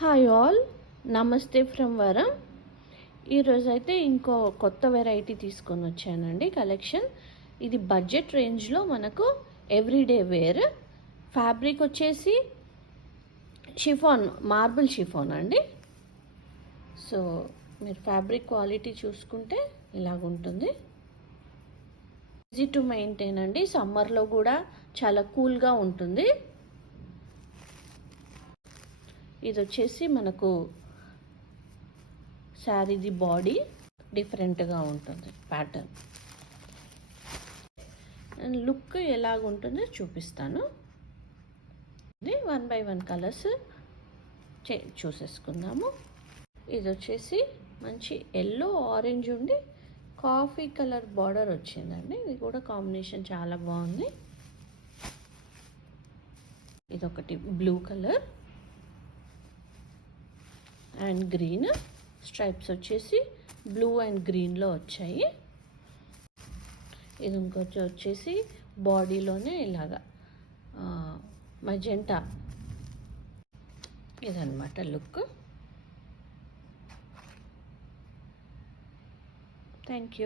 Hi all, నమస్తే from వరం. ఈరోజైతే ఇంకో కొత్త వెరైటీ తీసుకొని వచ్చానండి కలెక్షన్. ఇది బడ్జెట్ రేంజ్లో మనకు ఎవ్రీడే వేర్. ఫ్యాబ్రిక్ వచ్చేసి షిఫాన్, మార్బుల్ షిఫాన్ అండి. సో మీరు ఫ్యాబ్రిక్ క్వాలిటీ చూసుకుంటే ఇలాగుంటుంది. ఈజీ టు మెయింటైన్ అండి, సమ్మర్లో కూడా చాలా కూల్గా ఉంటుంది. ఇది వచ్చేసి మనకు శారీది బాడీ డిఫరెంట్గా ఉంటుంది, ప్యాటర్న్ లుక్ ఎలాగుంటుందో చూపిస్తాను. ఇది 1 by 1 కలర్స్ చూసేసుకుందాము. ఇది వచ్చేసి మంచి ఎల్లో ఆరెంజ్ ఉండి కాఫీ కలర్ బార్డర్ వచ్చిందండి. ఇది కూడా కాంబినేషన్ చాలా బాగుంది. ఇదొకటి blue colour and green stripes వచ్చేసి బ్లూ అండ్ గ్రీన్లో వచ్చాయి. ఇది ఇంకొచ్చి వచ్చేసి బాడీలోనే ఇలాగా మజెంటా, ఇదన్నమాట లుక్. Thank you.